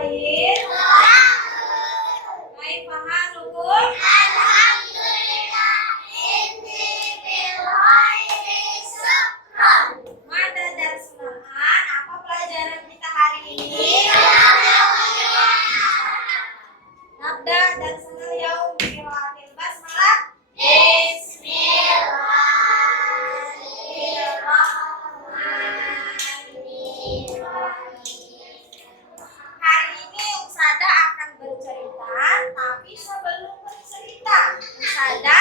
khair. Kaifa halukum? Alhamdulillah. Inni bil khairi syukran. Mada darsunan, apa pelajaran kita hari ini? Nabda darsunal yaum bi qiraatil basmalah. Hari ini Usada akan bercerita, tapi sebelum bercerita, Usada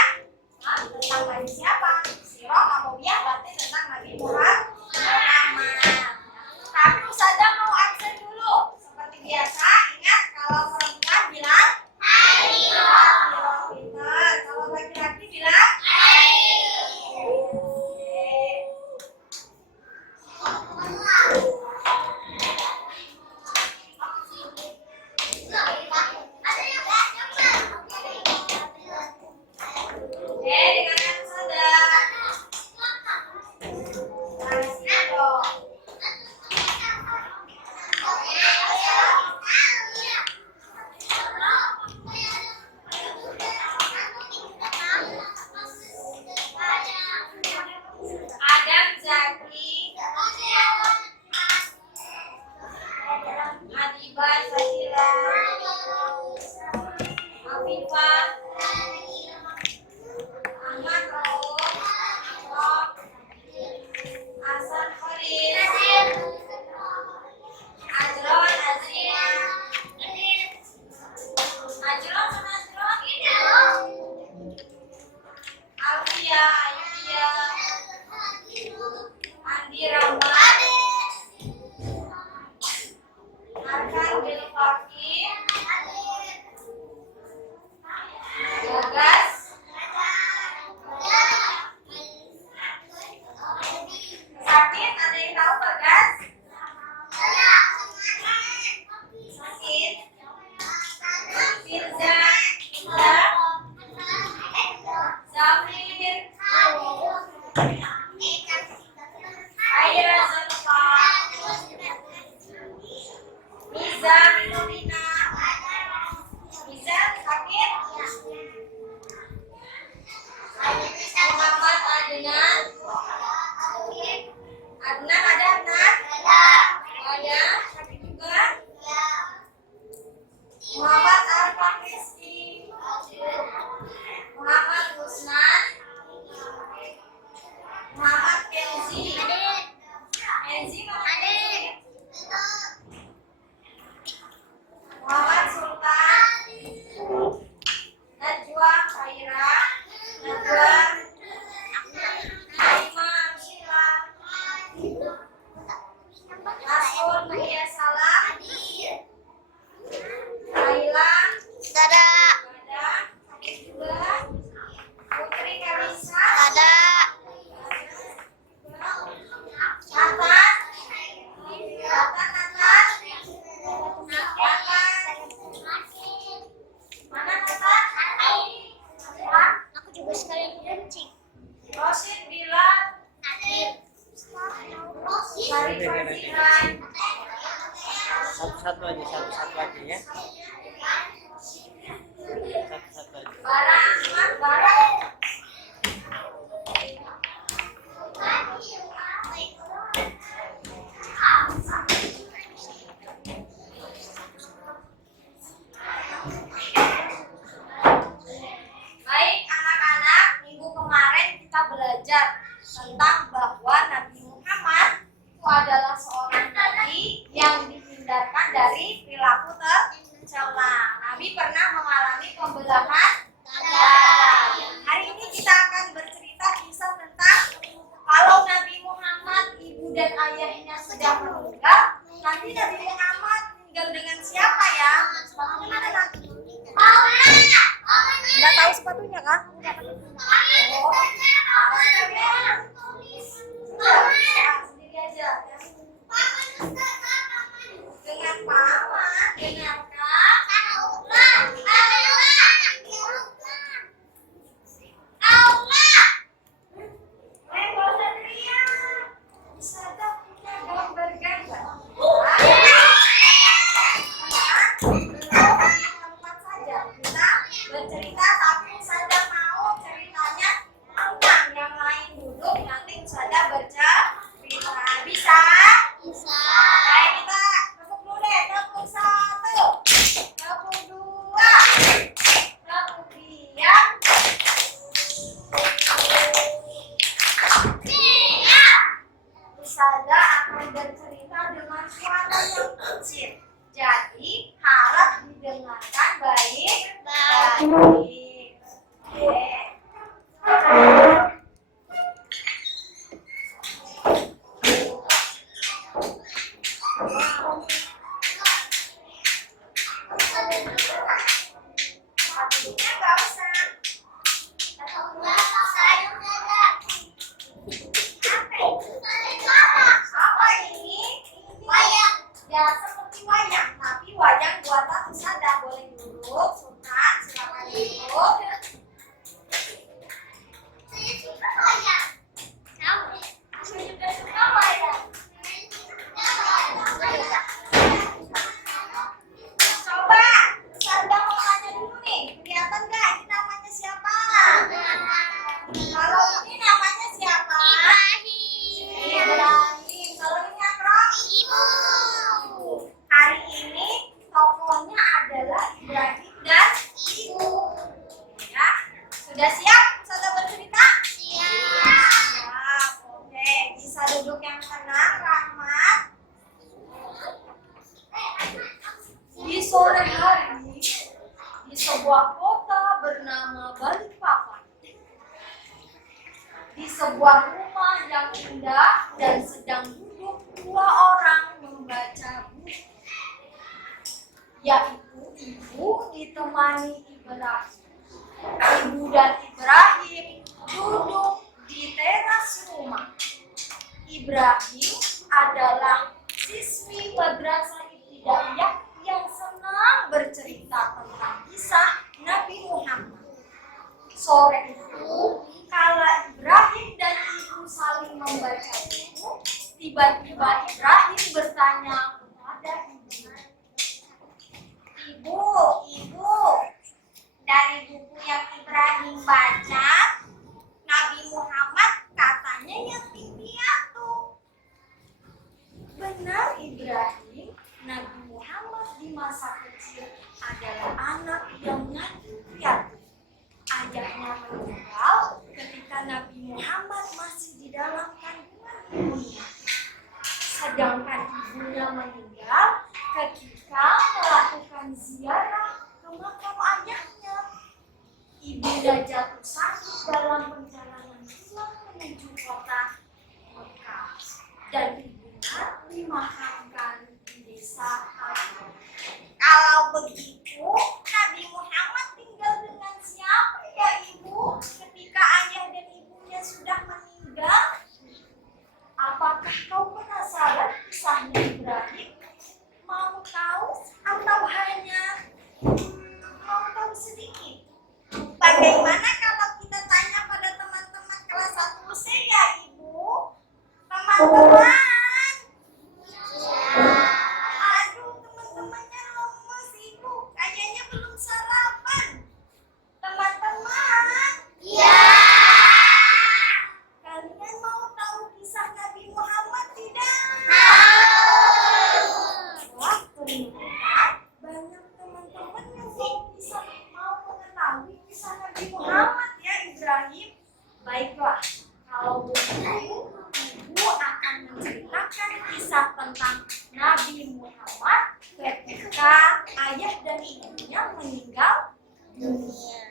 tentang Nabi siapa? Sirah Amawiyah berarti tentang Nabi Muhammad. Tapi Usada mau absen dulu. Seperti biasa, ingat kalau perempuan bilang Ayo. Pintar. Kalau laki-laki bilang Adam Zaki, Adiba Sakila, Afifah, Ahmad Rauf, Hasan Khalil, Ajron Azria, Ajron sama Ajron ini, Alfia, Ayudia, Andi Rahman, Arkan Bilfaki, Bagas, Sakit, ada yang tahu Bagas? Sakit, Firza, Zamir, Aira Zulfa, Miza Minolina, Miza sakit, Muhammad Adnan, Adnan ada Adnan? Ada, sakit juga. Muhammad Arfan Rizki, Muhammad Husnan, Muhammad Kenzi, Kenzi mana Kenzi? Muhammad Sultan, Najwa Khaira, Najwa, Aima Amshila, Rasul Maria Salam, Laila, Dada, sakit juga. Putri Kalisa, Dada, Nathan, mana Nathan? Aku juga sekalian kencing. Rosid Bilal, Syarif Fazizan, Satu-satu aja ya. Satu-satu aja. Bara Ahmad Bara. Baik anak-anak, minggu kemarin kita belajar tentang bahwa Nabi Muhammad itu adalah seorang nabi yang dihindarkan dari perilaku tercela. Nabi pernah mengalami pembelahan darah. Hari ini kita akan bercerita kisah tentang kalau Nabi Muhammad ibu dan ayahnya sudah meninggal, nanti Nabi Muhammad tinggal dengan siapa ya? Sepatunya mana nanti? Nggak tahu sepatunya kah? Sendiri aja. Dengan paman, dengan Bisa tak punya gambar-gambar? Apa ini? Wayang. Ya seperti wayang, tapi wayang buatan Usada. Boleh duduk, Sultan, silakan duduk. Saya suka wayang. Aku juga suka wayang. Coba, Usada mau tanya dulu nih, kelihatan nggak ini namanya siapa? Kalau ini namanya siapa? Ibrahim. Kalau ini Akram? Ibu. Hari ini tokohnya adalah Ibrahim dan Ibu. Ya, sudah siap Ustazah bercerita? Siap. Oke, bisa duduk yang tenang, Rahmat. Di sore hari, di sebuah kota bernama Balikpapan, di sebuah rumah yang indah dan sedang duduk dua orang membaca buku, yaitu ibu ditemani Ibrahim. Ibu dan Ibrahim duduk di teras rumah. Ibrahim adalah siswi madrasah ibtidaiyah yang senang bercerita tentang kisah Nabi Muhammad. Sore itu, kala Ibrahim dan ibu saling membaca buku, tiba-tiba Ibrahim bertanya kepada ibu. Ibu, dari buku yang Ibrahim baca, Nabi Muhammad katanya yatim piatu. Benar Ibrahim, Nabi Muhammad di masa kecil adalah anak yang yatim piatu. Ayahnya meninggal ketika Nabi Muhammad masih di dalam kandungan ibunya. Sedangkan ibunya meninggal ketika melakukan ziarah ke makam ayahnya. Ibunya jatuh sakit dalam perjalanan pulang menuju kota Mekah dan ibunya dimakamkan di desa Hajar. Kalau begitu, Nabi Muhammad tinggal dengan siapa ya ibu ketika ayah dan ibunya sudah meninggal? Apakah kau penasaran kisahnya Ibrahim? Mau tahu atau hanya mau tahu sedikit? Bagaimana kalau kita tanya pada teman-teman kelas 1C ya ibu? Teman-teman. Aduh, teman-temannya lemes ibu. Kayaknya belum sarapan. Teman-teman. Iya. Kalian mau tahu kisah Nabi Muhammad tidak? Wah, ternyata banyak teman-teman yang mau mengetahui kisah Nabi Muhammad ya Ibrahim. Baiklah, kalau begitu ibu akan menceritakan kisah tentang Nabi Muhammad ketika ayah dan ibunya meninggal dunia.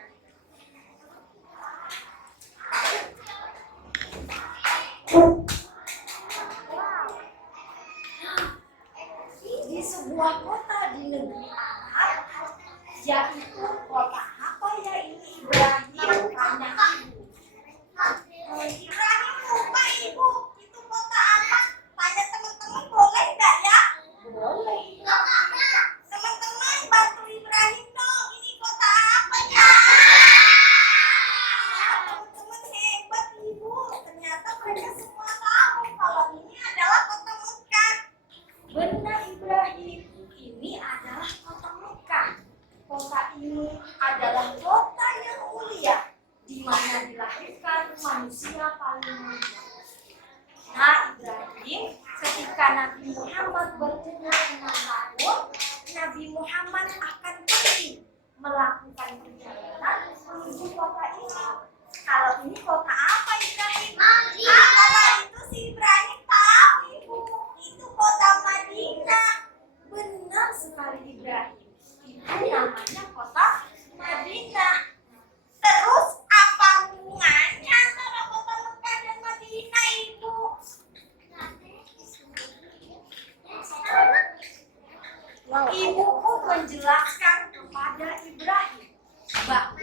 Di sebuah kota di negeri Arab, yaitu kota apa ya ini Ibrahim? Tanya ibu. Ibrahim lupa ibu, itu kota apa? Tanya teman-teman boleh nggak ya? Boleh. Teman-teman bantu Ibrahim dong, ini kota apa ya? Teman-teman hebat ibu, ternyata mereka semua tahu kalau ini adalah kota Mekah. Benar Ibrahim, ini adalah kota Mekah. Kota ini adalah kota yang mulia, di mana dilahirkan manusia paling mulia. Nah Ibrahim, ketika Nabi Muhammad berumur 6 tahun, Nabi Muhammad akan pergi melakukan perjalanan menuju kota ini. Kalau ini kota apa Ibrahim? Kalau itu si Ibrahim tahu ibu, itu kota Madinah. Benar sekali Ibrahim, itu namanya kota Madinah. menjelaskan kepada Ibrahim bahwa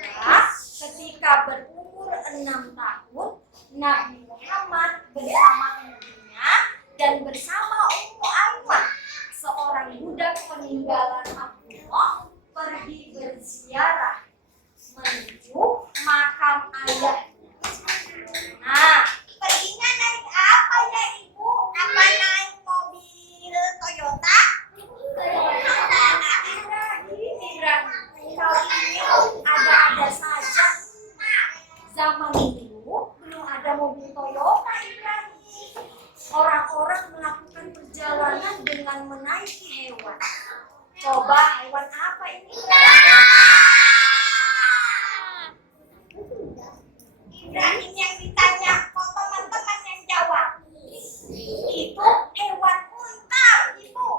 ketika berumur 6 tahun, Nabi Muhammad bersama ibunya dan bersama Ummu Aiman, seorang budak peninggalan Abdullah, pergi berziarah menuju makam ayahnya. Nah, Perginya naik apa ya Ibu? Apa naik mobil Toyota? Ibrahim, kau ini ada-ada saja. Zaman dulu belum ada mobil Toyota, Ibrahim. Orang-orang melakukan perjalanan dengan menaiki hewan. Coba hewan apa ini? Ibrahim yang ditanya, kok teman-teman yang jawab? Itu hewan unta, Ibu.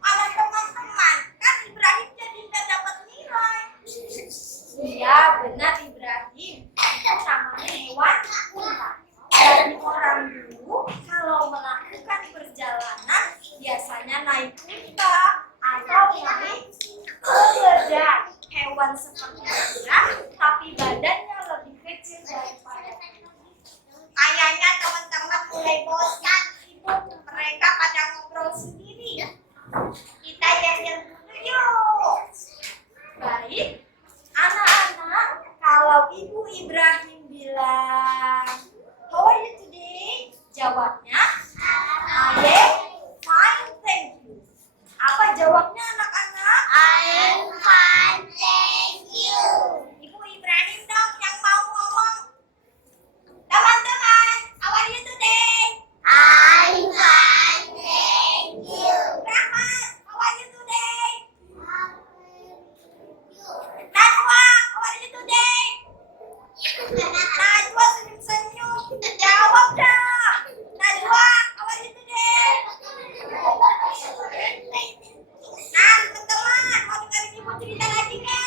Kalau teman-teman, kan Ibrahim jadi nggak dapat nilai. Iya, benar Ibrahim. Itu namanya hewan unta. Dari orang dulu kalau melakukan perjalanan biasanya naik unta atau naik keledai. Hewan seperti unta, tapi badannya lebih kecil daripada Kayaknya teman-teman mulai bosan. Ibu, mereka pada ngobrol sendiri. Kita yang dulu yuk. baik. Anak-anak, kalau Ibu Ibrahim bilang, "How are you today?" Jawabnya, "I am fine, thank you." Apa jawabnya anak-anak? I'm fine, thank you. Ibu Ibrahim dong yang mau ngomong. Teman-teman, how are you today? I'm fine, thank you. Rahmat, how are you today? Najwa, how are you today? Najwa senyum-senyum. Jawab dah. Najwa, how are you today? Nah, teman-teman, mau dengerin Ibu cerita lagi nggak?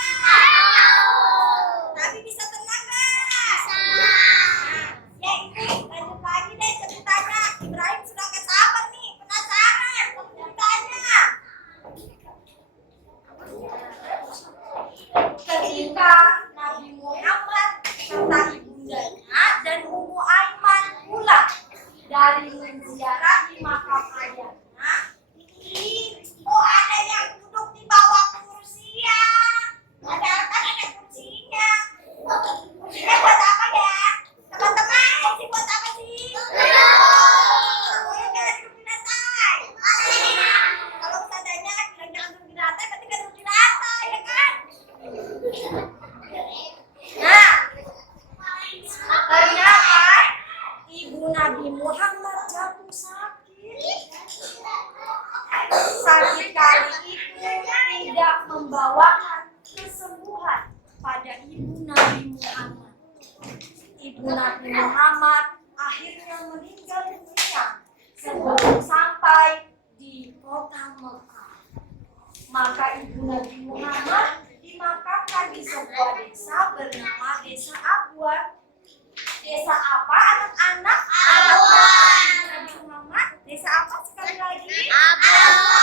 Tapi bisa tenang nggak? Ya Ibu, lanjut lagi deh ceritanya. Ibrahim sudah kesabar nih, penasaran sama ceritanya. Ketika Nabi Muhammad serta ibundanya dan Ummu Aiman pulang dari menziarahi makam ayahnya, Oh, ada yang duduk di bawah kursi ya. Padahal kan ada kursinya. Kursinya buat apa ya? Teman-teman, kursi buat apa sih? Boleh nggak duduk di lantai? Kalau seadanya bilang jangan duduk di lantai, berarti nggak duduk di lantai, ya kan? nah, ternyata ibu Nabi Muhammad jatuh sakit. Sakit kali itu tidak membawakan kesembuhan pada ibu Nabi Muhammad. Ibu Nabi Muhammad akhirnya meninggal dunia sebelum sampai di kota Mekah. Maka ibu Nabi Muhammad dimakamkan di sebuah desa bernama Desa Abwan. Desa apa anak-anak? Abwan. Nabi Muhammad. Desa apa sekali lagi? Abwan.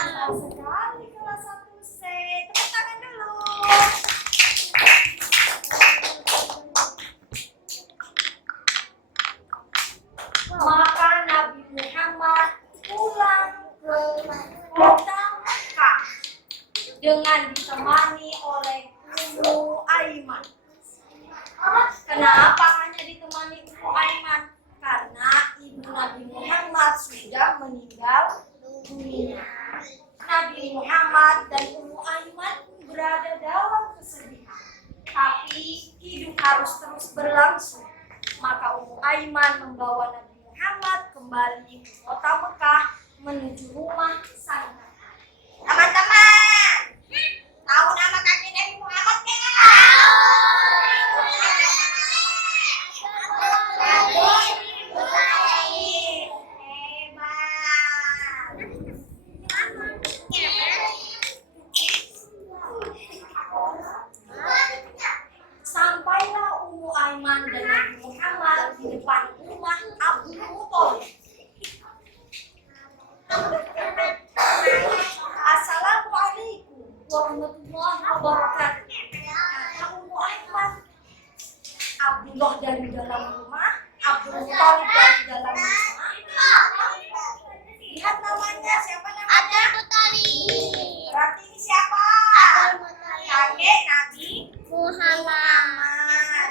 Pintar sekali kelas 1C. Tepuk tangan dulu. Maka Nabi Muhammad pulang ke kota Mekah dengan ditemani oleh Ummu Aiman. Kenapa hanya ditemani Ummu Aiman? Karena ibu Nabi Muhammad sudah meninggal dunia. Nabi Muhammad dan Ummu Aiman berada dalam kesedihan, tapi hidup harus terus berlangsung. Maka Ummu Aiman membawa Nabi Muhammad kembali ke kota Mekah menuju rumah sang nabi. Teman-teman, tahu nama kakek Nabi Muhammad nggak? Nabi Ibrahim. Hebat. Sampailah Ummu Aiman dan Nabi Muhammad di depan rumah Abdul Muthalib. warahmatullahi wabarakatuh. Kata Ummu Aiman, Abdullah dari dalam rumah, Abdul Muthalib dari dalam rumah. Lihat namanya, siapa namanya? Abdul Muthalib. Berarti ini siapa? Abdul Muthalib. Kakek Nabi Muhammad.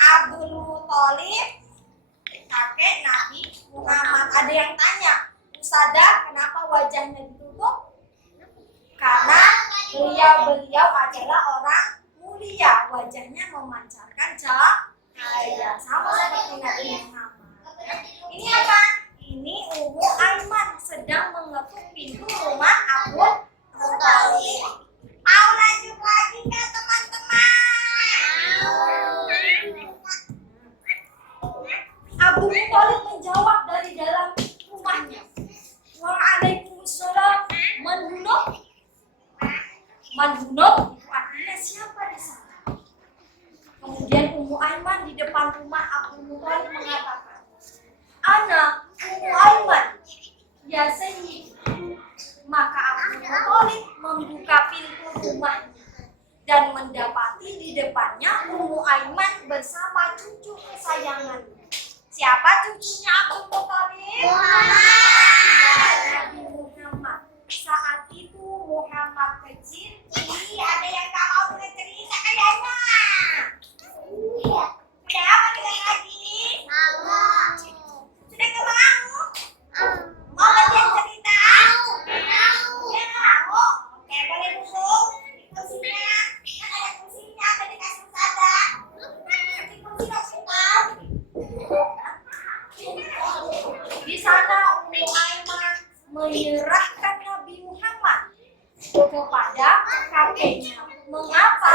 Abdul Muthalib, kakek Nabi Muhammad. Ada yang tanya, Ustazah, kenapa wajahnya ditutup? Karena beliau adalah orang mulia, wajahnya memancarkan cahaya sama seperti Nabi Muhammad. Ini apa? Ini Ummu Aiman sedang mengetuk pintu rumah Abdul Muthalib. Mau lanjut lagi nggak teman-teman? Abdul Muthalib menjawab dari dalam rumahnya, Waalaikumsalam, manhunuk. Manhunuk itu artinya siapa di sana? Kemudian Ummu Aiman di depan rumah Abdul Muthalib mengatakan, Ana Ummu Aiman, ya Sayyid. Maka Abdul Muthalib membuka pintu rumahnya dan mendapati di depannya Ummu Aiman bersama cucu kesayangannya. Siapa cucunya Abdul Muthalib? Muhammad. Nabi Muhammad. Saat itu Muhammad kecil. Ih, ada yang tak mau dengar cerita kayaknya. Iya. Udah apa dengar lagi? Sudah nggak mau? Mau bagian cerita? Ya mau. Oke, boleh duduk di kursinya. Kan ada kursinya, ada dikasih ustazah. Di kursi dong, Di sana Ummu Aiman menyerahkan Nabi Muhammad kepada kakeknya. Mengapa?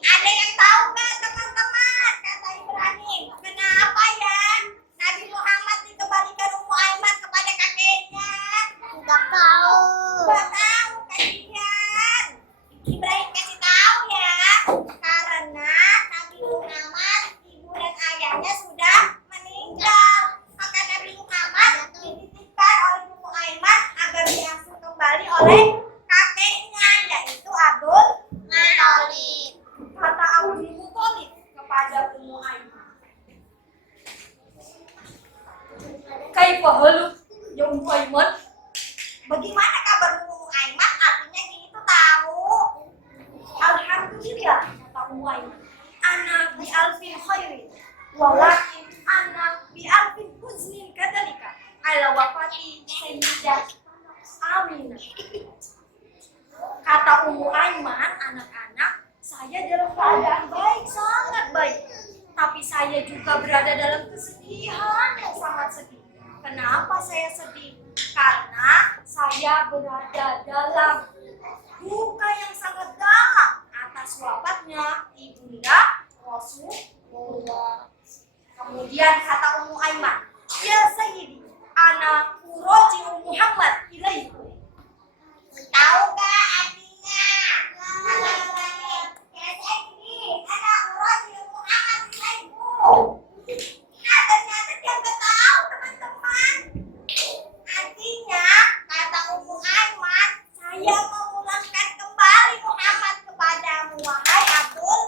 Ada yang tahu nggak teman-teman? Kata Ibrahim, kenapa ya Nabi Muhammad dikembalikan Ummu Aiman kepada kakeknya? Nggak tahu. Nggak tahu kalian. Ibrahim kasih tahu ya. Karena Nabi Muhammad, ibu dan ayahnya sudah meninggal. Maka Nabi Muhammad dititipkan oleh Ummu Aiman agar diasuh kembali oleh kakeknya, yaitu Abdul Muthalib. Kata Abdul Muthalib kepada Ummu Aiman, Kaifa haluk ya Ummu Aiman? Bagaimana kabar Ummu Aiman? Artinya gitu tahu. Alhamdulillah, kata Ummu Aiman. Ana bi alfin khairin, walakin ana bi alfin huznin kadzalika ala wafati Sayyidah Aminah. Kata Ummu Aiman, anak-anak, saya dalam keadaan baik, sangat baik. Tapi saya juga berada dalam kesedihan yang sangat sedih. Kenapa saya sedih? Karena saya berada dalam duka yang sangat dalam atas wafatnya ibunda Rasulullah. Kemudian kata Ummu Aiman, ya Sayyidi, ana uroji'u Muhammad ilaikum. Tahu nggak artinya? Ya Sayyidi, anak Rasul Muhammad ilaikum. Nah, ternyata dia nggak tahu teman-teman. Artinya, kata Ummu Aiman, saya memulangkan kembali Muhammad kepadamu, wahai Abdul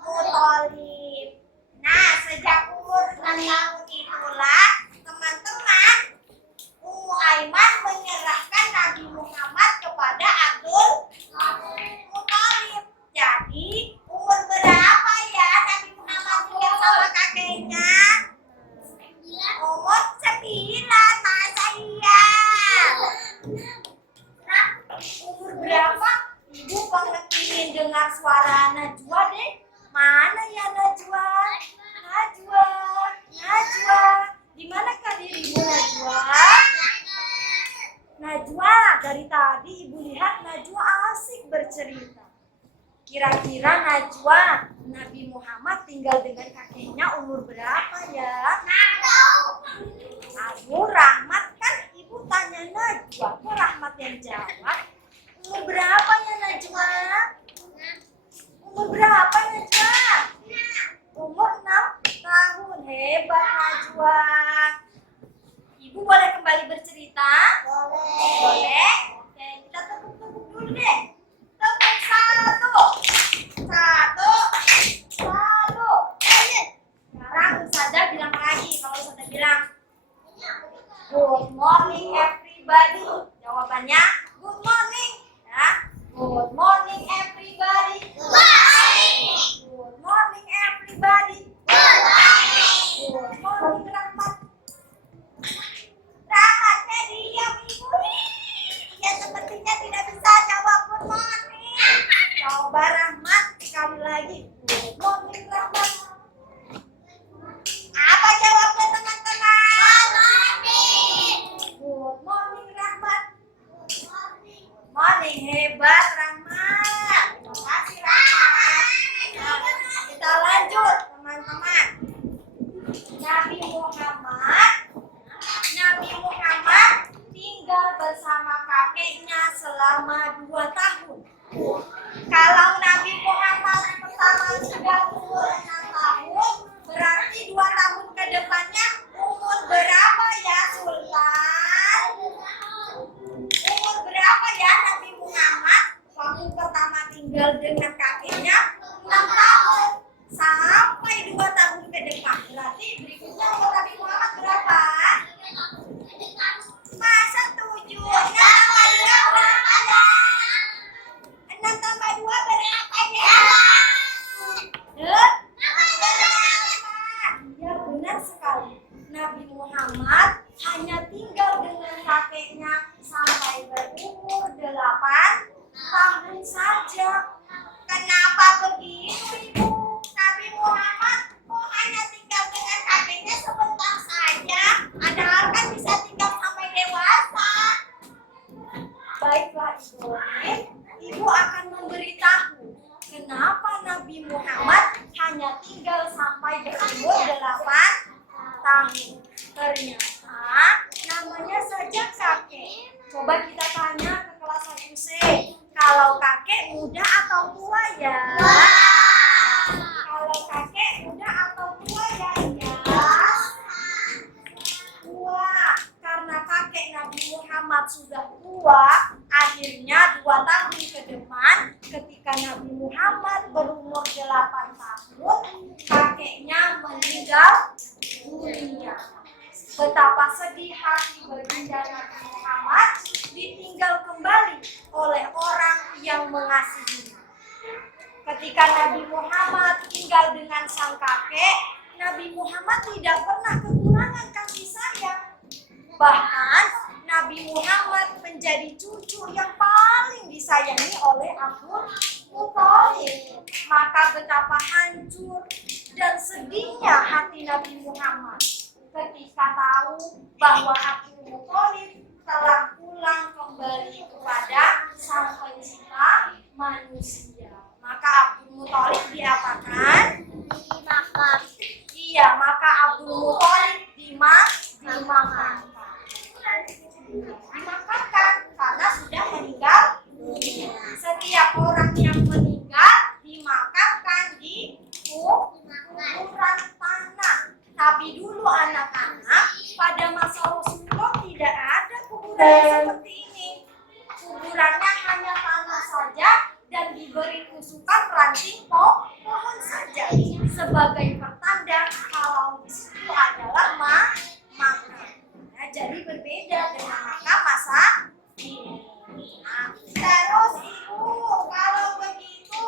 Muthalib. Nah, sejak umur 6 tahun itulah, teman-teman, Ummu Aiman menyerahkan Nabi Muhammad kepada Abdul Muthalib. Jadi, umur berapa ya Nabi Muhammad tinggal sama kakeknya? Umur 9, masa iya? Umur berapa? Ibu pengen dengar suara Najwa deh. Mana ya Najwa? Najwa, Najwa. Di manakah dirimu Najwa? Najwa, dari tadi ibu lihat Najwa asik bercerita. Kira-kira Najwa, Nabi Muhammad tinggal dengan kakeknya umur berapa ya? Aduh, Rahmat, kan ibu tanya Najwa, kok Rahmat yang jawab? Umur berapa ya Najwa? Umur berapa Najwa? Umur 6 tahun. Hebat Najwa. Ibu boleh kembali bercerita? Boleh. Boleh? Oke, kita hebat, Rahmat. Terima kasih, Rahmat. Nah, kita lanjut, teman-teman. Nabi Muhammad tinggal bersama kakeknya selama 2 tahun. Kalau Nabi Muhammad pertama sudah umur 6 tahun, berarti 2 tahun ke depannya umur berapa ya, Sultan? Umur berapa ya Nabi Muhammad waktu pertama tinggal dengan kakeknya? 6 tahun sampai 2 tahun ke depan. Berarti berikutnya umur Nabi Muhammad berapa? Masa 7? 6 tambah 2 berapa ya? 6 tambah 2 berapa ya? Ya, benar sekali. Nabi Muhammad hanya tinggal dengan kakeknya sampai berumur 8 tahun saja. Kenapa begitu, Ibu? Nabi Muhammad kok hanya tinggal dengan kakeknya sebentar saja? Padahal kan bisa tinggal sampai dewasa. Baiklah, Ibu akan memberitahu kenapa Nabi Muhammad hanya tinggal sampai berumur 8 tahun. Ternyata namanya saja kakek. Coba kita tanya ke kelas 1C. Kalau kakek muda atau tua ya? Kalau kakek muda atau tua ya? Tua. Karena kakek Nabi Muhammad sudah tua, akhirnya 2 tahun ke depan ketika Nabi Muhammad berumur 8 tahun, kakeknya meninggal dunia. Betapa sedih hati baginda Nabi Muhammad ditinggal kembali oleh orang yang mengasihinya. Ketika Nabi Muhammad tinggal dengan sang kakek, Nabi Muhammad tidak pernah kekurangan kasih sayang. Bahkan Nabi Muhammad menjadi cucu yang paling disayangi oleh Abdul Muthalib. Maka betapa hancur dan sedihnya hati Nabi Muhammad ketika tahu bahwa Abdul Muthalib telah pulang kembali kepada Sang Pencipta manusia. Maka Abdul Muthalib diapakan? Dimakan. Iya, maka Abdul Muthalib dimakan. Dimakamkan karena sudah meninggal dunia. Setiap orang yang meninggal dimakamkan di kuburan tanah. Tapi dulu anak-anak, pada masa Rasulullah tidak ada kuburan seperti ini. Kuburannya hanya tanah saja dan diberi tusukan ranting pohon saja sebagai pertanda kalau di situ adalah makam. Nah, jadi berbeda dengan makam masa ini. Nah, terus Ibu, kalau begitu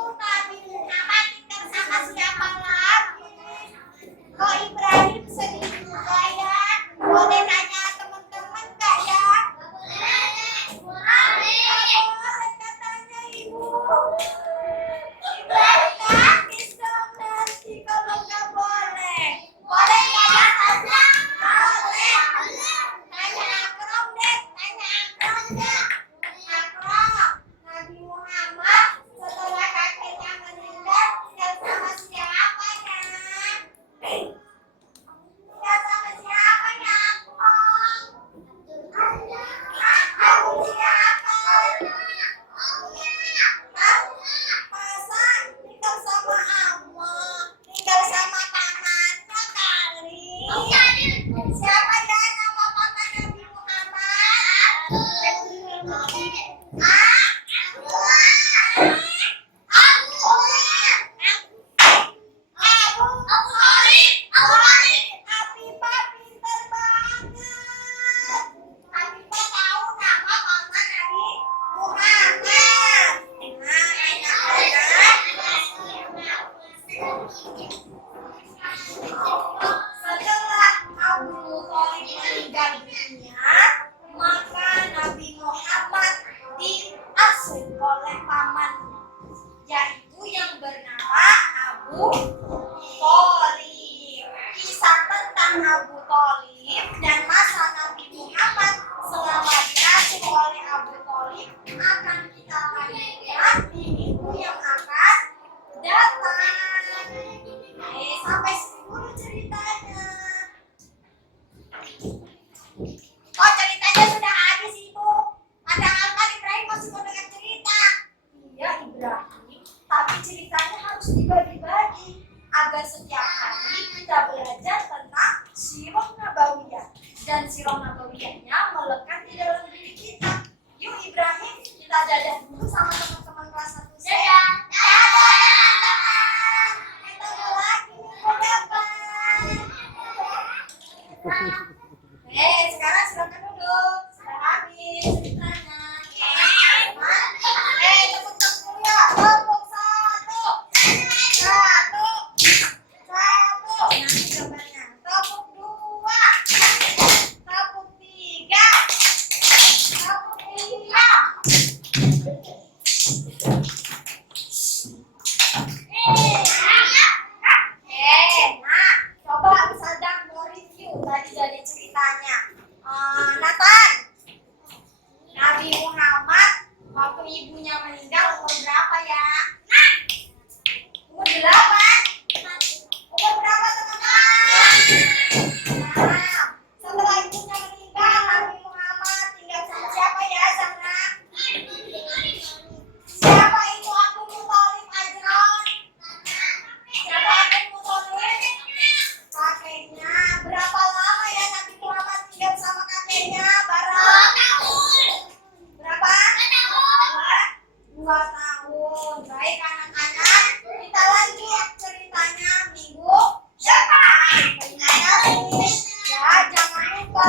harus dibagi-bagi agar setiap hari kita belajar tentang sirah nabawiyah dan sirah nabawiyahnya melekat di dalam diri kita. Yuk Ibrahim, kita dadah dulu sama teman-teman kelas 1 C. Ketemu lagi minggu depan. Sekarang silakan duduk. Sudah habis ceritanya. Tepuk tangan ya. Tepuk satu. Nanti gambarnya. Tepuk dua. Tepuk tiga. Tepuk lima. Nah, coba Sadam mau review tadi jadi ceritanya. Nathan, Nabi Muhammad waktu ibunya meninggal umur berapa ya? Umur 8. Umur berapa teman-teman? Nah, setelah ibunya meninggal, Nabi Muhammad tinggal sama siapa ya, Zahra? Siapa itu Abu Thalib Ajron? Siapa Abu Thalib? Kakeknya. Berapa lama ya Nabi Muhammad tinggal sama kakeknya? Bareng. Berapa? 2 tahun. Baik anak-anak, kita lanjut ceritanya minggu depan. Terima kasih. Ya, jangan lupa